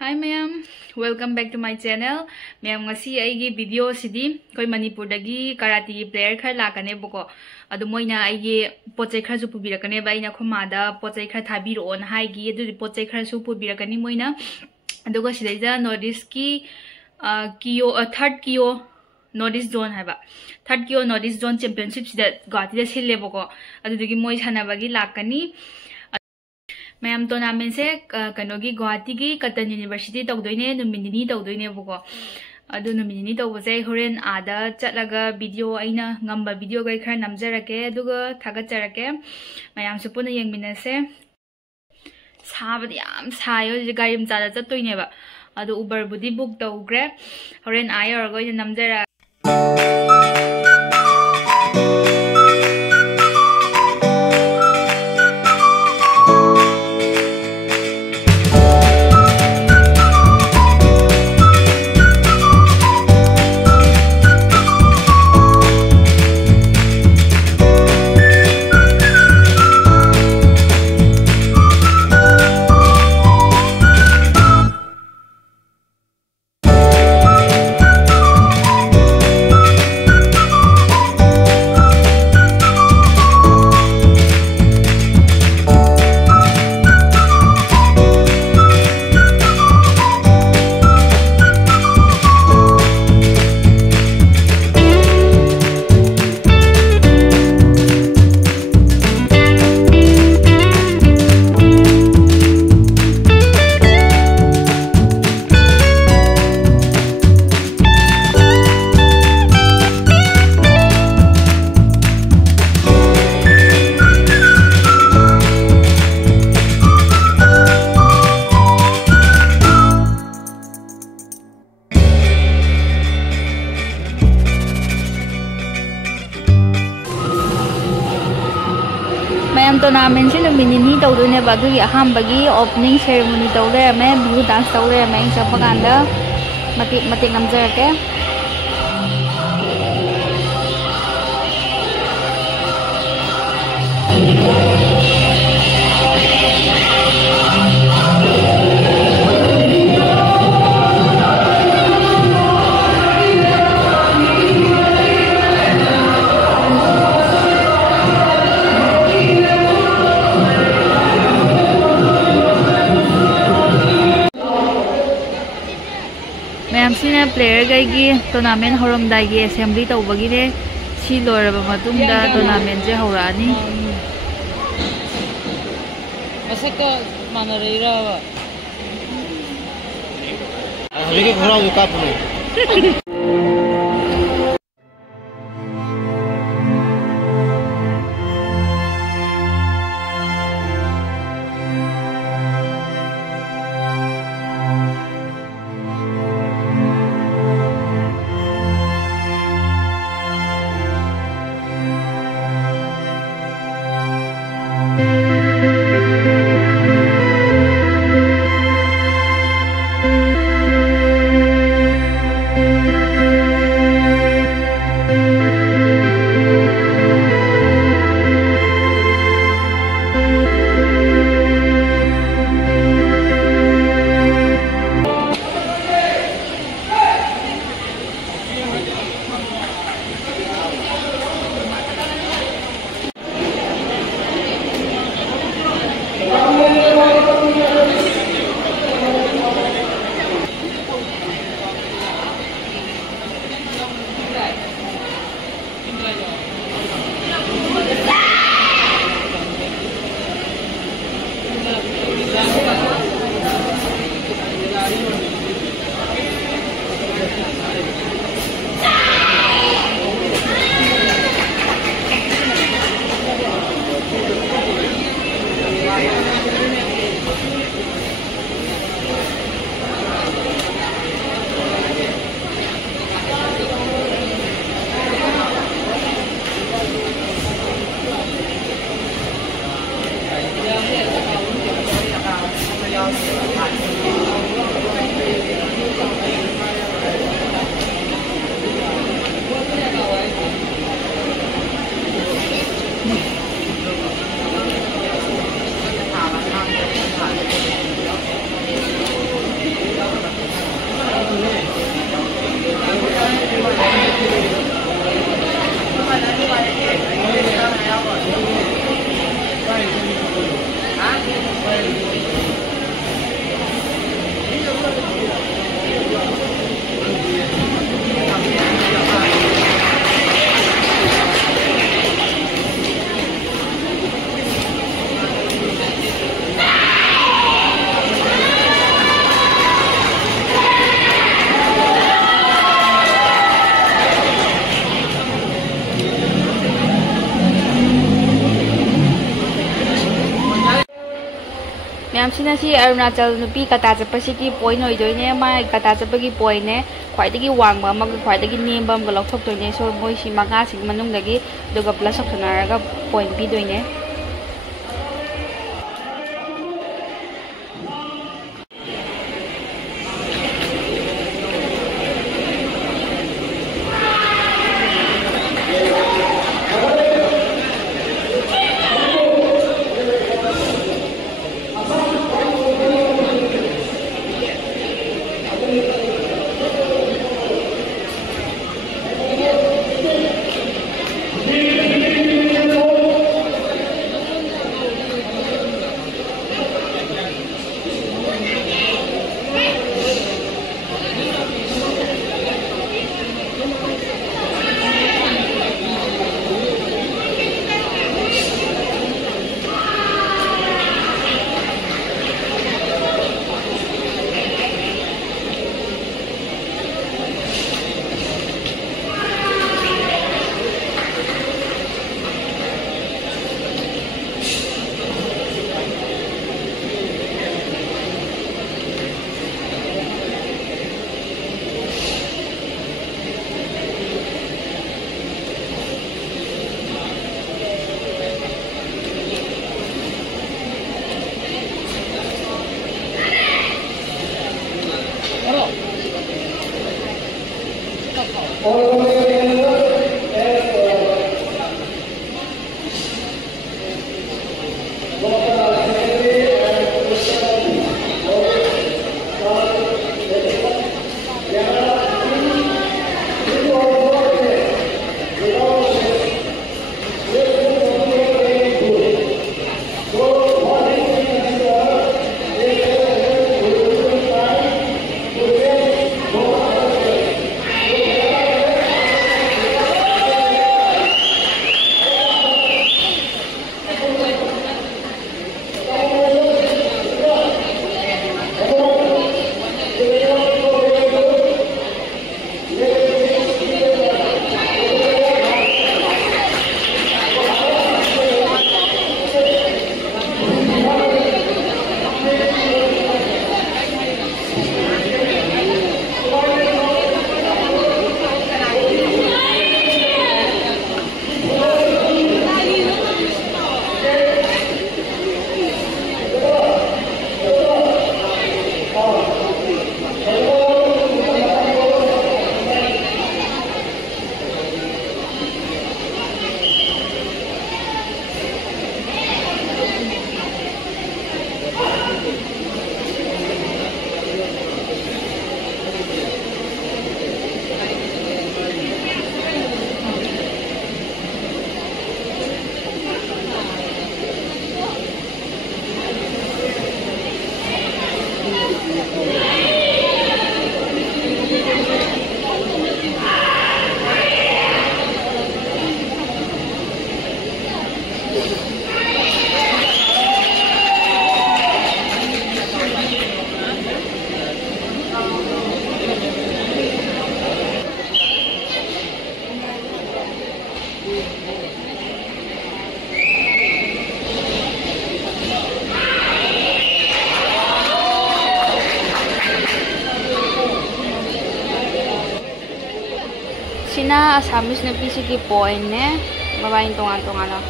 Hi ma'am, welcome back to my channel. Ma'am ngasi aigi video sidi koi Manipur dagi karate player khar lakane boko. Adu moina aigi pochai khar su pubirakane ba ina khomada pochai khar thabiro on haigi adu pochai khar su pubirakani moina. Aduga sidaida notice ki kiyo third kiyo Northeast Zone haiba. Third kiyo Northeast Zone championship sida Guwahati da sille boko. Adu dagi moi sanabagi lakani. Ma'am tournament से कनोगी गुवाहाटी की कटन university तौदोइने नुमिनिनी तौदोइने बको अदु नुमिनिनी तौबसे होरेन आदा चटलगा video आइना ngamba video gai खर नमजरके अदुगा थागतजरके ma'am सु पुना यंगमिनसे साबदि याम सायो गाड़ी मचादा चतोइनेबा अदु उबर बुदी बुक तौग्रे होरेन आयरगो नमजरा मैम टूर्नामेंट से नुमिनिनी तौदोइने बादुगी अहामबगी ओपनिंग सेरेमनी तौले मैं बिहु डांस तौले मैं चपकांदा मतिक मतिक नमजरके मैम सिना प्लेयर गाइगी टूर्नामेंट होरमदाइगी असेंबली तौबगिने सी लोरबा मतुंगदा टूर्नामेंट जे होरानी असका मानरेरावा हरिके घोड़ा कापनो Ma'am, sina si Arunachal nupi kata chapasiki point oidoine ma kata chapagi point ne khwaidagi wangba ma khwaidagi nemba ma lokhok toine so moi si manga sig manung dagi duga plus optionaraga point bi doine. Sina Assamese na pisigi point ne babaeng tongan-tongan na.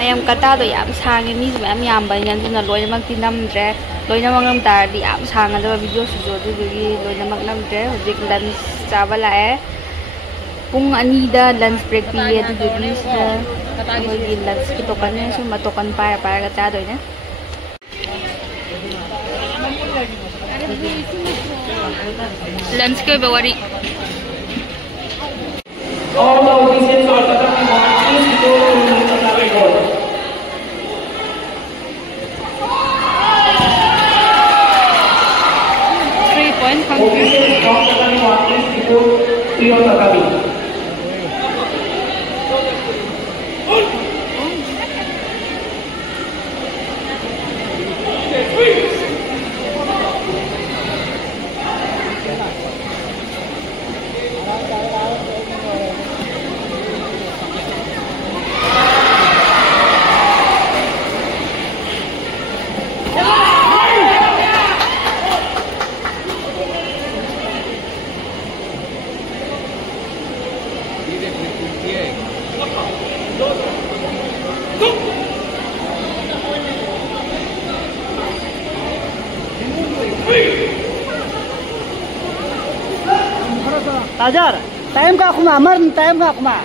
Ayam kata do yam sangi mi yam ba yan na loy mak tinamdre loy na mangam tar di yam sanga da video su jo du loy na mak namdre hojik lunch chaba lae pung anida lunch break period du di sa hoy lunch ki tokan ne so matokan para ka cha doi ne lunch ke bawari all the officials are coming on to go to the Taliban. Officials from the Taliban, please report to your Taliban. Tajar, time ka kuma, marn time ka kuma.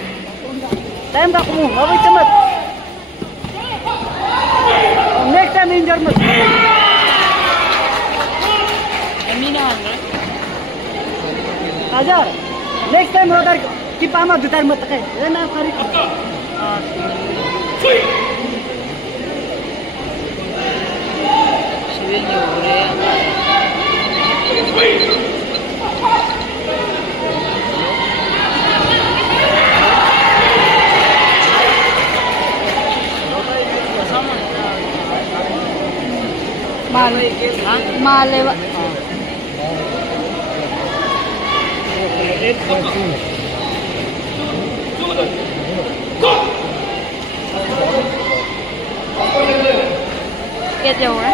Time ka kumu, awi cemat. Next time injure mat. Amina hangar. Tajar, next time rodar kipama dutar mat kai. Ena kari. Sibenyo ore. Male ba? Get jauh kan?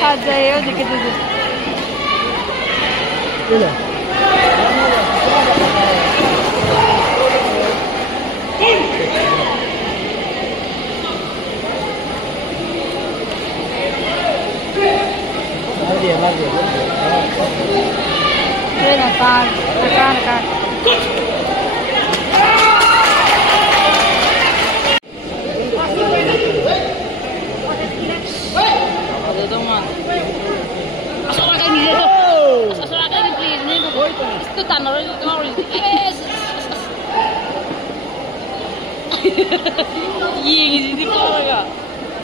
Ada ya dikit dulu. Nakar. Ada teman. Asalakan dia tu. Asalakan dia please ni tu. Itu tanah orang itu orang. Yang ini apa lagi?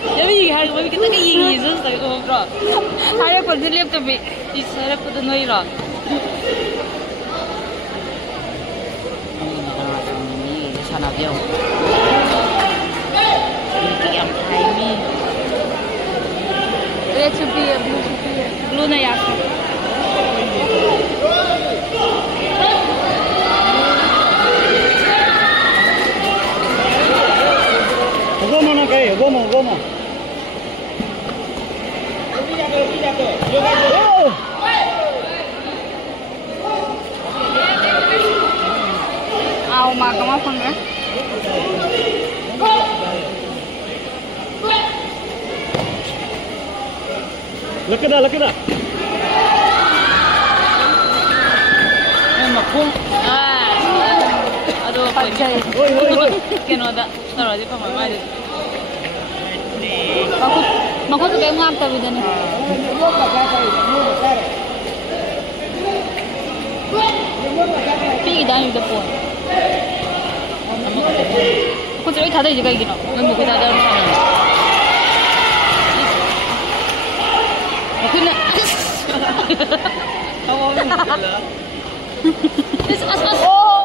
Jadi hari ini kita ke yang ini sahaja kita ngobrol. Hari apa dia lihat tapi di sana pun tu naik lah. Ini sana dia. Ini yang Thai ni. Red superior, blue na yasa. Goma na kai, goma. Aw magama panga. Lakada. Makung. Aduh, Pajay. Oi. Keno dah. Taruh aja pak mama aja. Makut kayak ngam tapi dan. Pi dan udah pun. Aku cari thada juga gini. Nemu kita ada orang sana. Aku nak. Oh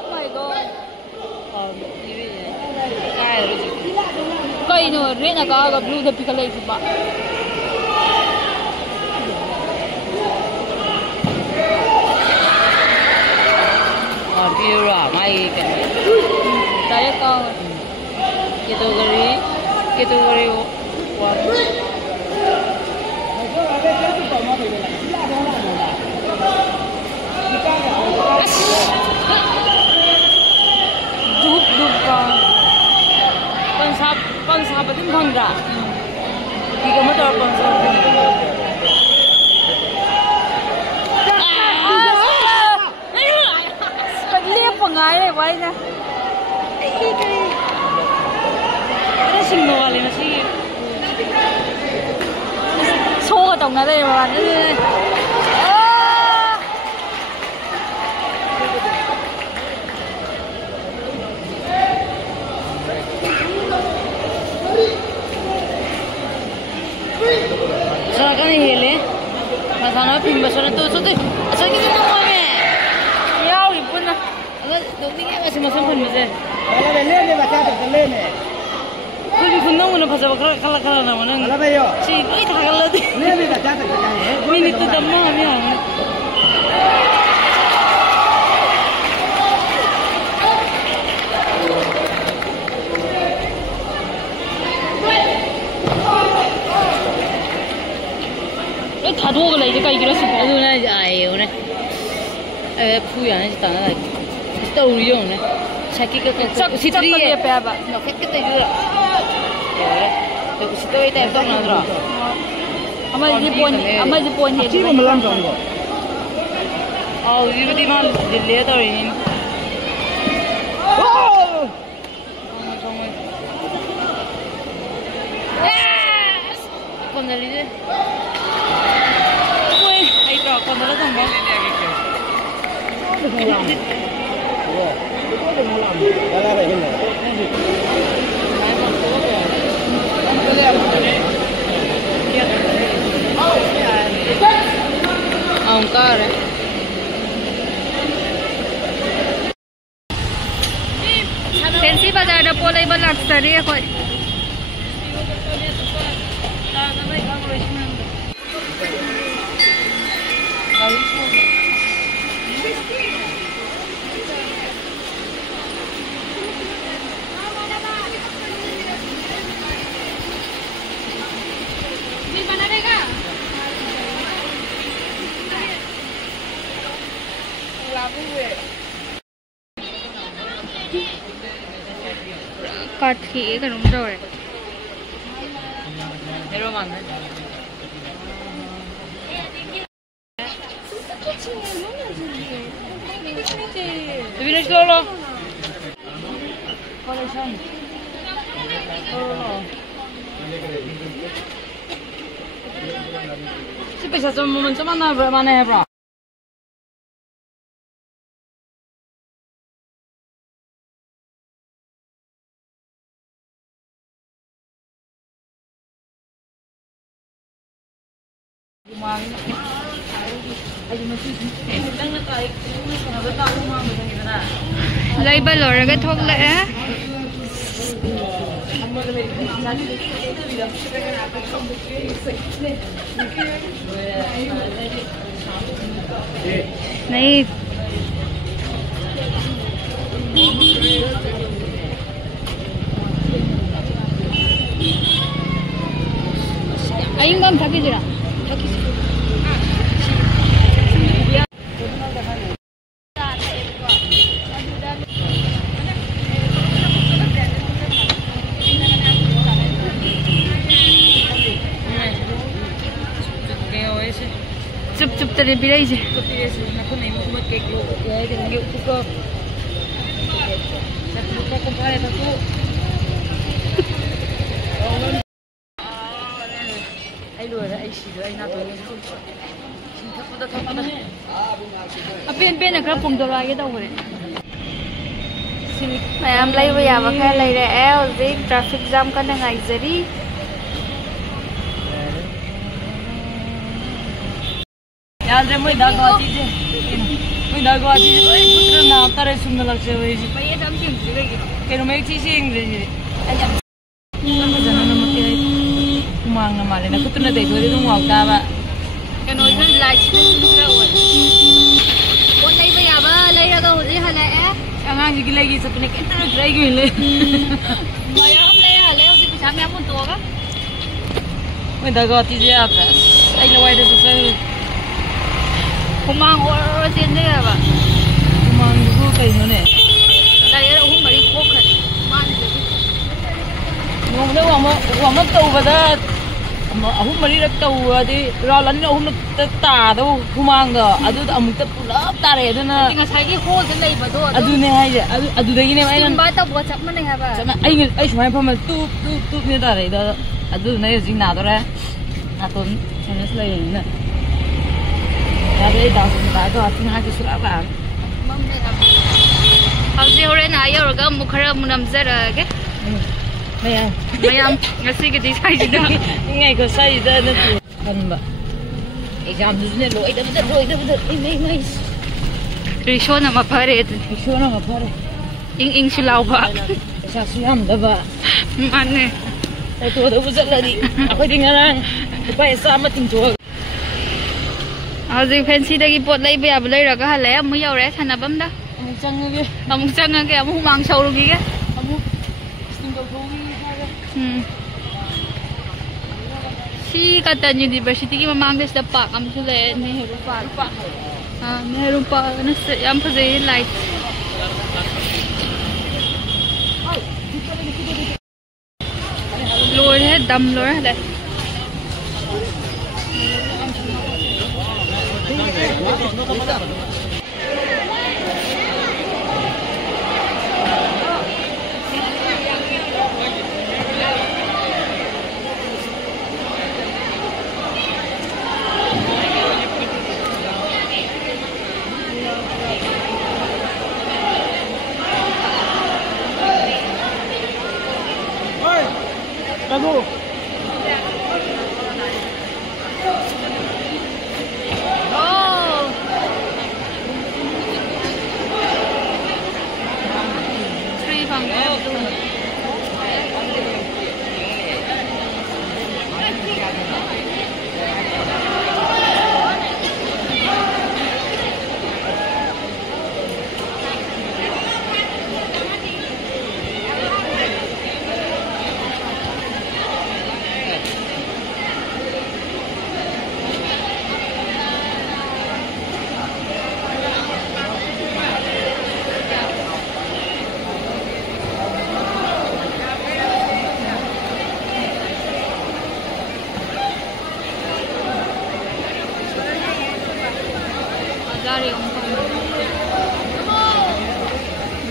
my god. Kau ini red nak agak blue tapi kalau itu pak. Dia lah, mai kan. Saya kau. Kategori wah. Dup ka. Pansahab din bangga. Di ka mo tayo pansahab. Paglia pa nga eh, why na? Ano sinungaling na sige. So ka tong na rin mga. Sa kan hele. Masana pimba sana tu sote. Asa kita nak kami. Yaw, ripon na. Agak doni ke masih masam pun masih. Wala bele baca terlene. Kau ni pun nak mana pasal kala nama nang. Wala bayo. Si ini tak kala tu. Lene baca terlene. Ini tu damma ni ang. Thadu cái này chứ cây kia nó sụp luôn này dài rồi này, phui à này tao này, tao đi rồi này, sai cái Chắc chắc cái này bé ba. nó khét cái tay chưa? Ito ito ito na dro. Ama Japan he. Chi mo lang dong ko. Oh, you di man delay to rin. Oh! Yes! Con dali de. Oi, ai dro, con dali dong ba? Angkara. Fancy बाजार ना पोलाई बा luxury है कोई काठी एक room जो है Pero man. Village lolo. Collection. Si bisa sama mana ya, bro? Laiba लोरगा थोक ले नहीं आयुंगम थकी जरा चुप चुप तरी बिराई जे पेन पेन खर फोंदोरागे तौरे मैम लाइबा याबा खर लाइरे ए हौजिक ट्रैफिक जाम कन गाइजरी याद रे मैं दागवाती जे ओए पुत्र ना तारे सुंदर लगसे होई जी ये सब सिंग जी के नो मेक चीज इंग्लिश जी जना न मते कुमांग न माले ना कुतुना दे थोरे दुं वाव ताबा के नो इधर लाइट से सुंदर ओए ओ लाइबा याबा लाइरागा होजी हला ए angang ji lagi sapne ke tro try gile maya हम ले हले होजी पिछा में हम दोगा मैं दागवाती जे आता ai lo wai de su कुमांग और चेंज है कुमांग को कहीं होने लाइरा हम बड़ी खोखर मान जे नोंगले वाम तो बदा ahum mari rak tawadi ralan ahum ta do humang da adu amuk ta pulap tare aduna tinga sai ho je lei ba do adu ne hai je adu dagi ne ai nan ba ta bo chap mane ha ba chama ai smai pham tu ne tare da adu ne jing na do re aton channels lai na ya be da ga tin ha ji sura ba mam ne ha hauji hore na ya ro ga mukhara munam zara ge mayam ngasi ke di sai da ngai ko sai da na kan ba exam du ne loi da nei risho na ma pare risho na ma pare ing silaw ba sa siyam da ba mane to da bu zalla di akwai dingaran pa sa ma ting to hauji fancy da gi pot lai ba ba lai ra ga hale mu yaw re sanabam da amuk chang ge amuk mang sau ru gi ge si Katan University ki mamang des da park am sule Nehru Park Nehru Park na yam phazai light tầm rồi đấy. Kamu.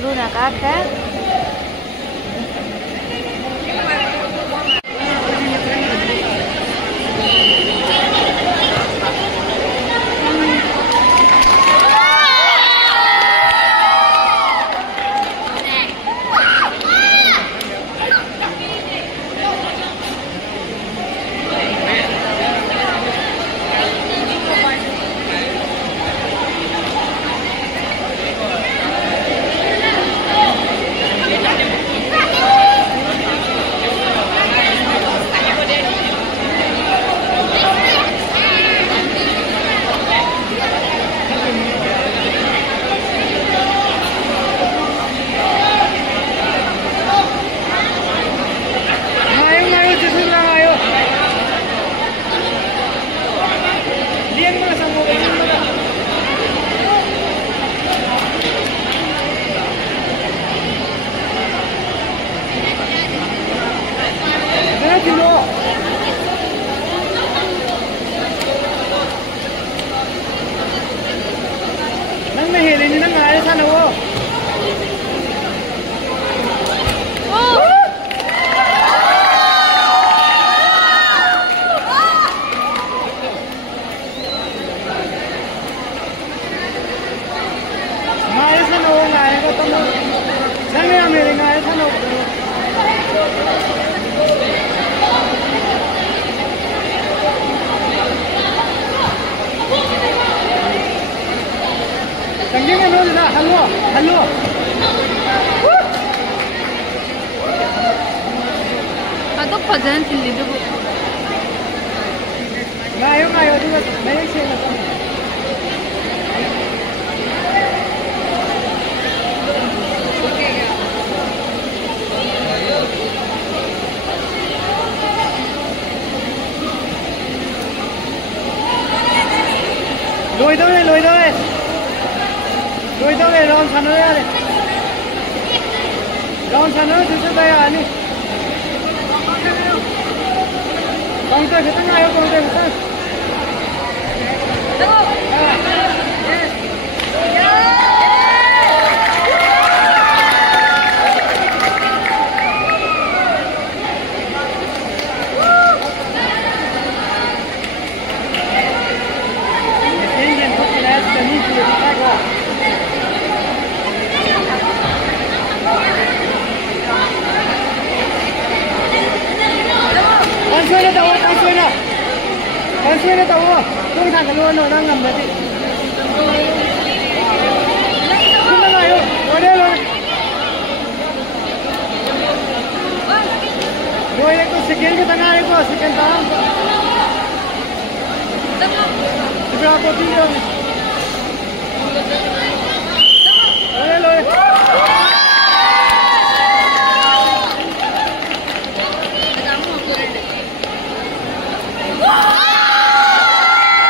Luna kata. Nang nahili nang ayos sana wo. Ayos sana wo ngayos ko tamo. Nang nahili ngayos sana wo. Tanggung ano na, halo, halo. Atok pa dyan, hindi ko. Ngayon, di ba? Ngayon siya na kami. Lùi đâu đây, lùi đâu đây. Lùi đâu đây, rón sẵn ra đây. Rón sẵn ra, thứ đây à, đi. Con tôi sẽ tăng ngay, con tôi sẽ tăng. Con xuôi nó tàu tôi thằng cái luôn rồi đang ngầm đấy chị. Không đang này rồi đây rồi. Rồi đây có second cái tang ai có second tang. Berapa video?